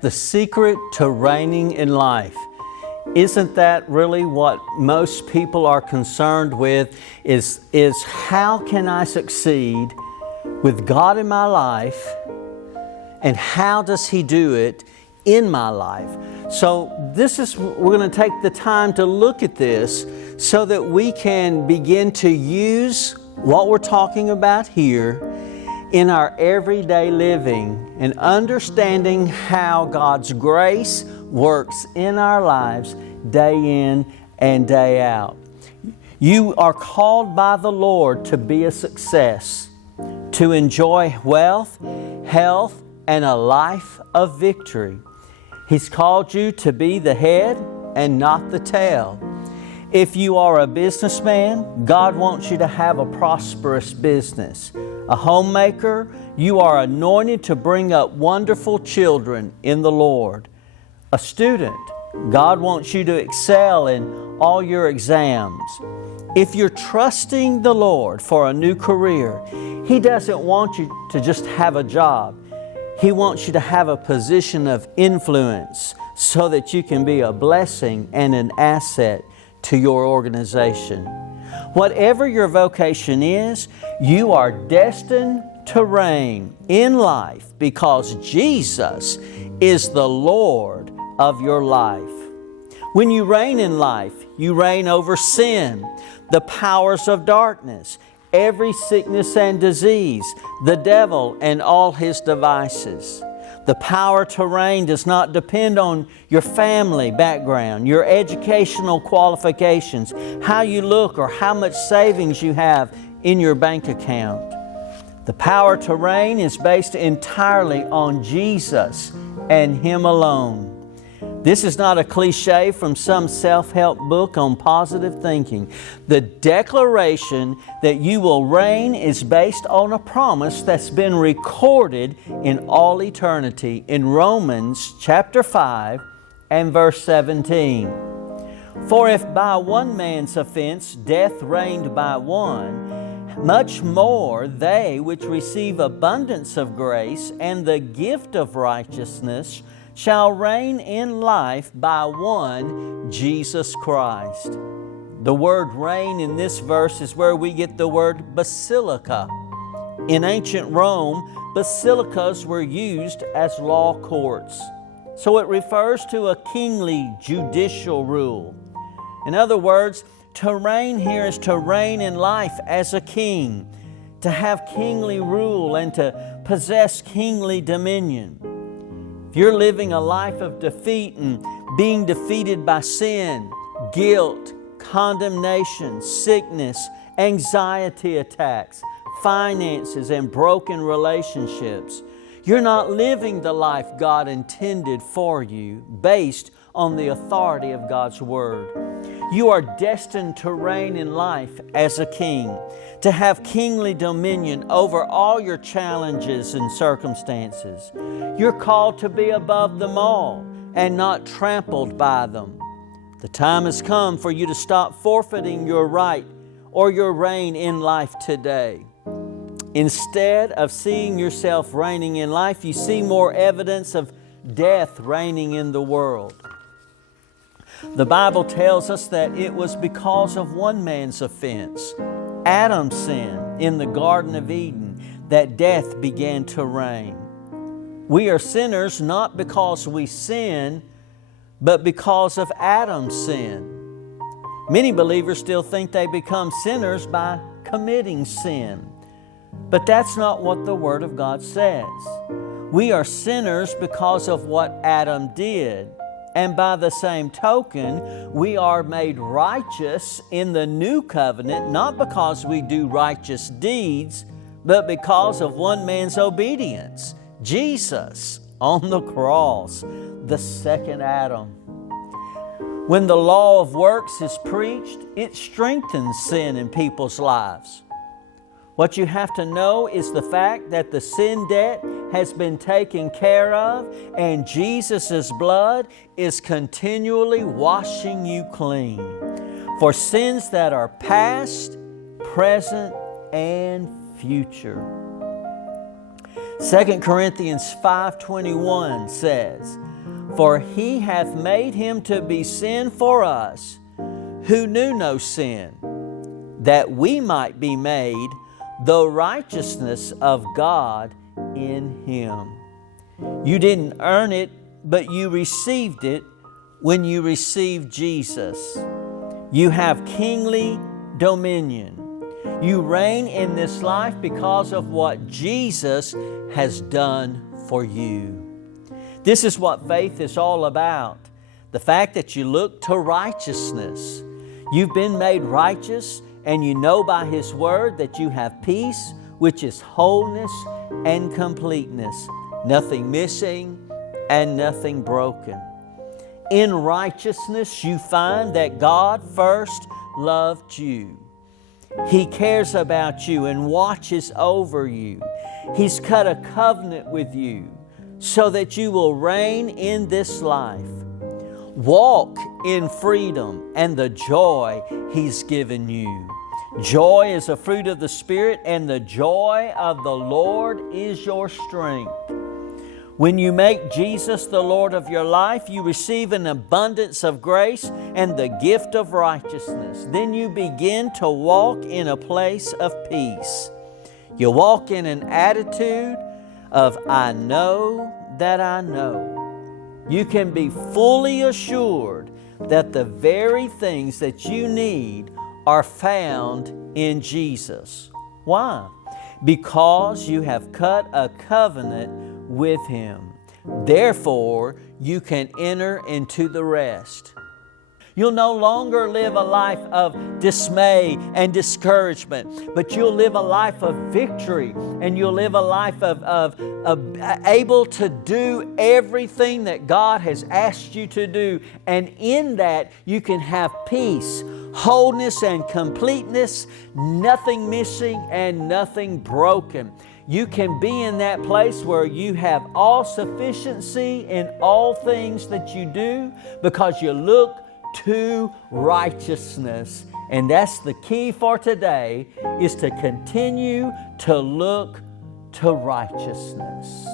The secret to reigning in life. Isn't that really what most people are concerned with? Is how can I succeed with God in my life, and how does He do it in my life? So we're going to take the time to look at this so that we can begin to use what we're talking about here in our everyday living and understanding how God's grace works in our lives day in and day out. You are called by the Lord to be a success, to enjoy wealth, health, and a life of victory. He's called you to be the head and not the tail. If you are a businessman, God wants you to have a prosperous business. A homemaker, you are anointed to bring up wonderful children in the Lord. A student, God wants you to excel in all your exams. If you're trusting the Lord for a new career, He doesn't want you to just have a job. He wants you to have a position of influence so that you can be a blessing and an asset to your organization. Whatever your vocation is, you are destined to reign in life because Jesus is the Lord of your life. When you reign in life, you reign over sin, the powers of darkness, every sickness and disease, the devil and all his devices. The power to reign does not depend on your family background, your educational qualifications, how you look, or how much savings you have in your bank account. The power to reign is based entirely on Jesus and Him alone. This is not a cliche from some self-help book on positive thinking. The declaration that you will reign is based on a promise that's been recorded in all eternity in Romans chapter 5 and verse 17. For if by one man's offense death reigned by one, much more they which receive abundance of grace and the gift of righteousness shall reign in life by one, Jesus Christ. The word reign in this verse is where we get the word basilica. In ancient Rome, basilicas were used as law courts. So it refers to a kingly judicial rule. In other words, to reign here is to reign in life as a king, to have kingly rule and to possess kingly dominion. If you're living a life of defeat and being defeated by sin, guilt, condemnation, sickness, anxiety attacks, finances, and broken relationships, you're not living the life God intended for you based on the authority of God's Word. You are destined to reign in life as a king, to have kingly dominion over all your challenges and circumstances. You're called to be above them all and not trampled by them. The time has come for you to stop forfeiting your right or your reign in life today. Instead of seeing yourself reigning in life, you see more evidence of death reigning in the world. The Bible tells us that it was because of one man's offense, Adam's sin in the Garden of Eden, that death began to reign. We are sinners not because we sin, but because of Adam's sin. Many believers still think they become sinners by committing sin. But that's not what the Word of God says. We are sinners because of what Adam did. And by the same token, we are made righteous in the new covenant, not because we do righteous deeds, but because of one man's obedience, Jesus on the cross, the second Adam. When the law of works is preached, it strengthens sin in people's lives. What you have to know is the fact that the sin debt has been taken care of, and Jesus' blood is continually washing you clean for sins that are past, present, and future. 2 Corinthians 5:21 says, For He hath made Him to be sin for us, who knew no sin, that we might be made the righteousness of God in Him. You didn't earn it, but you received it when you received Jesus. You have kingly dominion. You reign in this life because of what Jesus has done for you. This is what faith is all about. The fact that you look to righteousness. You've been made righteous, and you know by His Word that you have peace, which is wholeness and completeness. Nothing missing and nothing broken. In righteousness, you find that God first loved you. He cares about you and watches over you. He's cut a covenant with you so that you will reign in this life. Walk in freedom and the joy He's given you. Joy is a fruit of the Spirit, and the joy of the Lord is your strength. When you make Jesus the Lord of your life, you receive an abundance of grace and the gift of righteousness. Then you begin to walk in a place of peace. You walk in an attitude of, I know that I know. You can be fully assured that the very things that you need are found in Jesus. Why? Because you have cut a covenant with Him. Therefore, you can enter into the rest. You'll no longer live a life of dismay and discouragement, but you'll live a life of victory, and you'll live a life of able to do everything that God has asked you to do. And in that, you can have peace, wholeness, and completeness, nothing missing and nothing broken. You can be in that place where you have all sufficiency in all things that you do because you look to righteousness. And that's the key for today, is to continue to look to righteousness.